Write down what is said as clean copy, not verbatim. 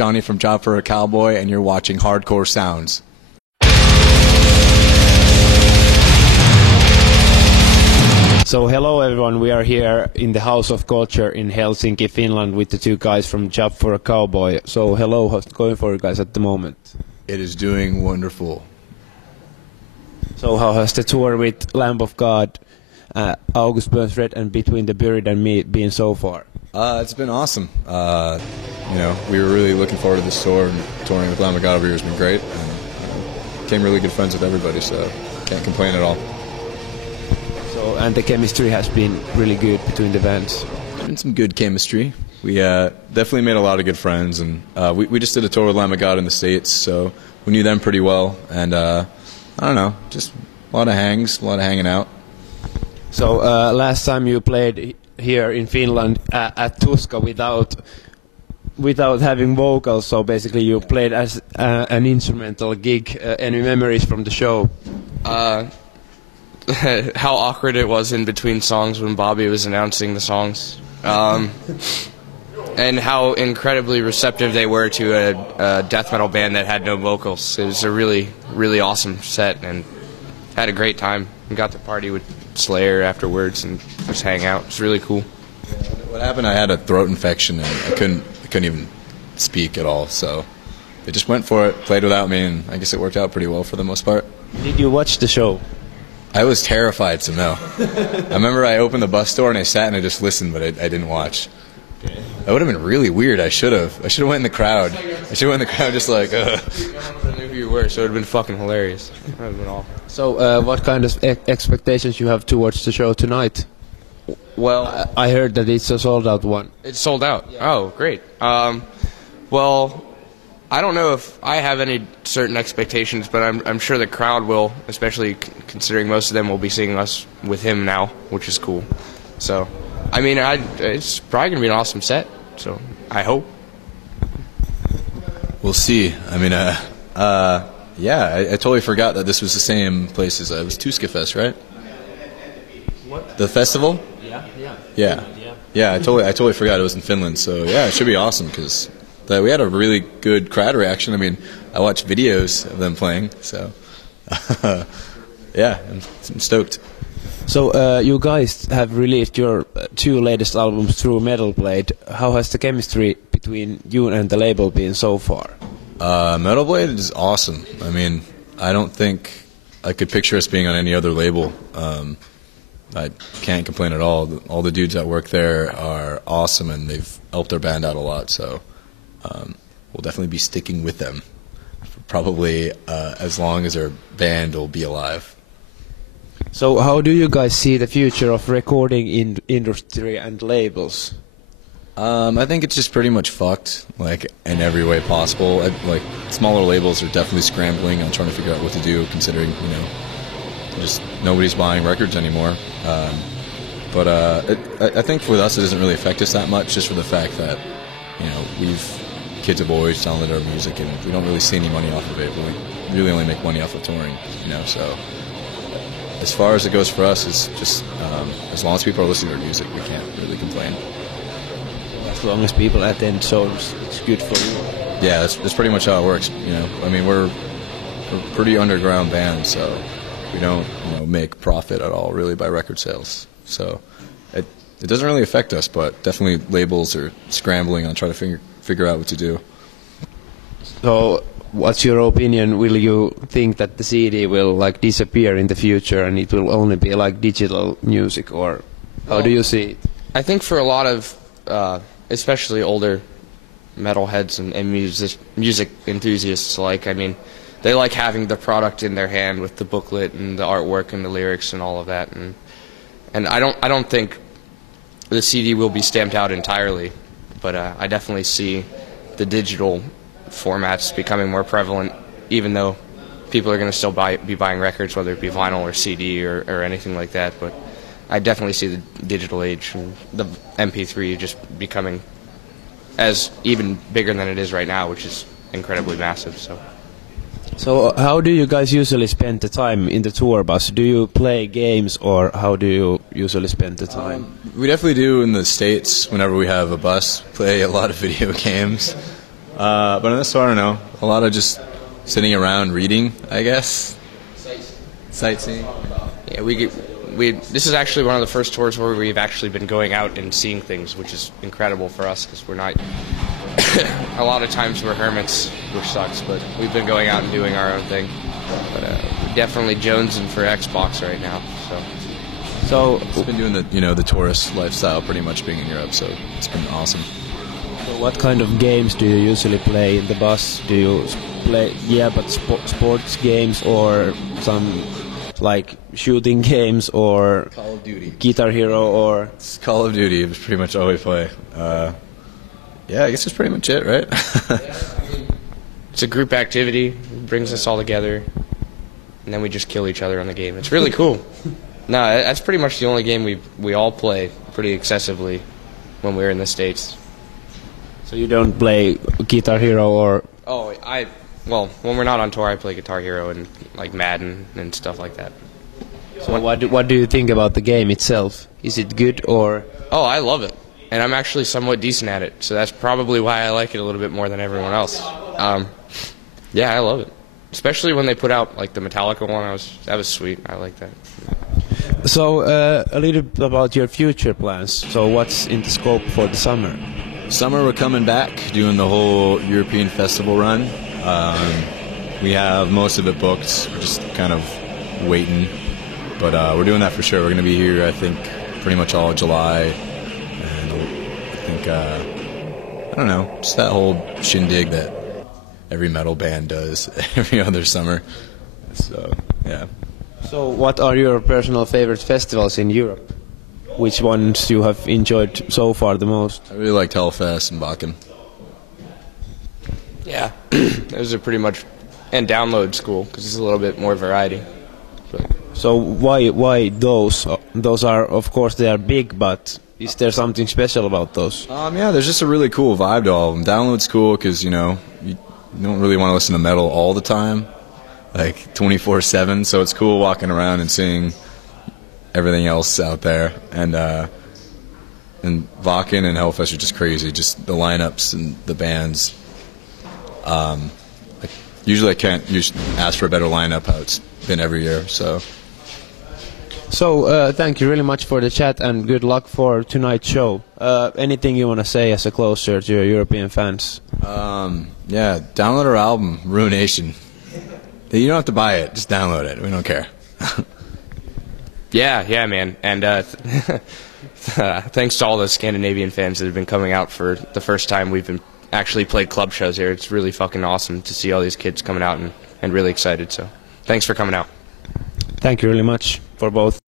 Johnny from Job for a Cowboy, and you're watching Hardcore Sounds. So hello everyone, we are here in the House of Culture in Helsinki, Finland with the two guys from Job for a Cowboy. So hello, how's it going for you guys at the moment? It is doing wonderful. So how has the tour with Lamb of God, August Burns Red and Between the Buried and Me been so far? It's been awesome. We were really looking forward to this tour, and touring with Lamb of God over here has been great. And became really good friends with everybody, so can't complain at all. And the chemistry has been really good between the bands. Been some good chemistry. We definitely made a lot of good friends, and we just did a tour with Lamb of God in the States, so we knew them pretty well. And I don't know, just a lot of hangs, a lot of hanging out. So last time you played here in Finland at Tuska without having vocals, so basically you played as an instrumental gig. Any memories from the show? How awkward it was in between songs when Bobby was announcing the songs, and how incredibly receptive they were to a death metal band that had no vocals. It was a really, really awesome set, and had a great time. We got to party with Slayer afterwards and just hang out. It was really cool. What happened? I had a throat infection and I couldn't even speak at all. So they just went for it, played without me, and I guess it worked out pretty well for the most part. Did you watch the show? I was terrified, so no. I remember I opened the bus door and I sat and I just listened, but I didn't watch. That would have been really weird. I should have went in the crowd. Just like, I knew who you were, so it would have been fucking hilarious. That would have been awful. So what kind of expectations you have towards the show tonight? Well, I heard that it's a sold-out one. It's sold out. Yeah. Oh, great. Well, I don't know if I have any certain expectations, but I'm sure the crowd will, especially considering most of them will be seeing us with him now, which is cool. So, I mean, it's probably going to be an awesome set, so I hope. We'll see. I mean, I totally forgot that this was the same place as it was Tuska Fest, right? What? The festival? Yeah, I totally forgot it was in Finland, so yeah, it should be awesome, because we had a really good crowd reaction. I mean, I watched videos of them playing, so yeah, I'm stoked. So you guys have released your two latest albums through Metal Blade. How has the chemistry between you and the label been so far? Metal Blade is awesome. I mean, I don't think I could picture us being on any other label. I can't complain at all. All the dudes that work there are awesome, and they've helped our band out a lot, so we'll definitely be sticking with them for probably as long as our band will be alive. So how do you guys see the future of recording industry and labels? I think it's just pretty much fucked, like, in every way possible. Like, smaller labels are definitely scrambling on trying to figure out what to do, considering, just nobody's buying records anymore. But I think with us it doesn't really affect us that much, just for the fact that, kids have always downloaded our music, and we don't really see any money off of it. We really only make money off of touring, so as far as it goes for us, it's just as long as people are listening to our music, we can't really complain. As long as people attend shows, it's good for you. Yeah, that's pretty much how it works. I mean, we're a pretty underground band, so we don't make profit at all really by record sales. So it doesn't really affect us, but definitely labels are scrambling on trying to figure out what to do. So what's your opinion? Will you think that the CD will disappear in the future and it will only be like digital music, or how do you see it? I think for a lot of especially older metalheads and music enthusiasts alike, I mean, they like having the product in their hand with the booklet and the artwork and the lyrics and all of that, and I don't think the CD will be stamped out entirely, but I definitely see the digital formats becoming more prevalent, even though people are going to still be buying records, whether it be vinyl or CD or anything like that. But I definitely see the digital age and the MP3 just becoming as even bigger than it is right now, which is incredibly massive. So how do you guys usually spend the time in the tour bus? Do you play games, or how do you usually spend the time? We definitely do in the States. Whenever we have a bus, play a lot of video games. But on this tour, I don't know. A lot of just sitting around reading, I guess. Sightseeing. Yeah, this is actually one of the first tours where we've actually been going out and seeing things, which is incredible for us because we're not. A lot of times we're hermits, which sucks, but we've been going out and doing our own thing. But we're definitely jonesing for Xbox right now. So It's been doing the tourist lifestyle, pretty much being in Europe. So it's been awesome. what kind of games do you usually play in the bus? Do you play sports games or some like shooting games or Call of Duty. Guitar Hero or? It's Call of Duty is pretty much all we play. Yeah, I guess that's pretty much it, right? It's a group activity, it brings us all together, and then we just kill each other on the game. It's really cool. No, that's pretty much the only game we all play pretty excessively when we're in the States. So you don't play Guitar Hero or? Oh, well, when we're not on tour, I play Guitar Hero and like Madden and stuff like that. So what do you think about the game itself? Is it good or? Oh, I love it, and I'm actually somewhat decent at it, so that's probably why I like it a little bit more than everyone else. Yeah, I love it, especially when they put out like the Metallica one. That was sweet. I like that. So a little bit about your future plans. So what's in the scope for the summer? Summer, we're coming back, doing the whole European festival run. We have most of it booked. We're just kind of waiting, but we're doing that for sure. We're going to be here, I think, pretty much all of July, and I think I don't know, just that whole shindig that every metal band does every other summer. So yeah. So what are your personal favorite festivals in Europe? Which ones you have enjoyed so far the most? I really liked Hellfest and Wacken. Yeah, those are pretty much, and Download School because it's a little bit more variety. But So why those? Those are, of course, they are big, but is there something special about those? Yeah, there's just a really cool vibe to all of them. Download's cool because you don't really want to listen to metal all the time, like 24/7. So it's cool walking around and seeing everything else out there. And Wacken and Hellfest are just crazy. Just the lineups and the bands. Usually I can't ask for a better lineup how it's been every year. So thank you really much for the chat and good luck for tonight's show. Anything you want to say as a closer to your European fans? Yeah, download our album, Ruination. You don't have to buy it, just download it. We don't care. yeah, man, and thanks to all the Scandinavian fans that have been coming out for the first time we've been actually played club shows here. It's really fucking awesome to see all these kids coming out and really excited. So thanks for coming out. Thank you really much for both.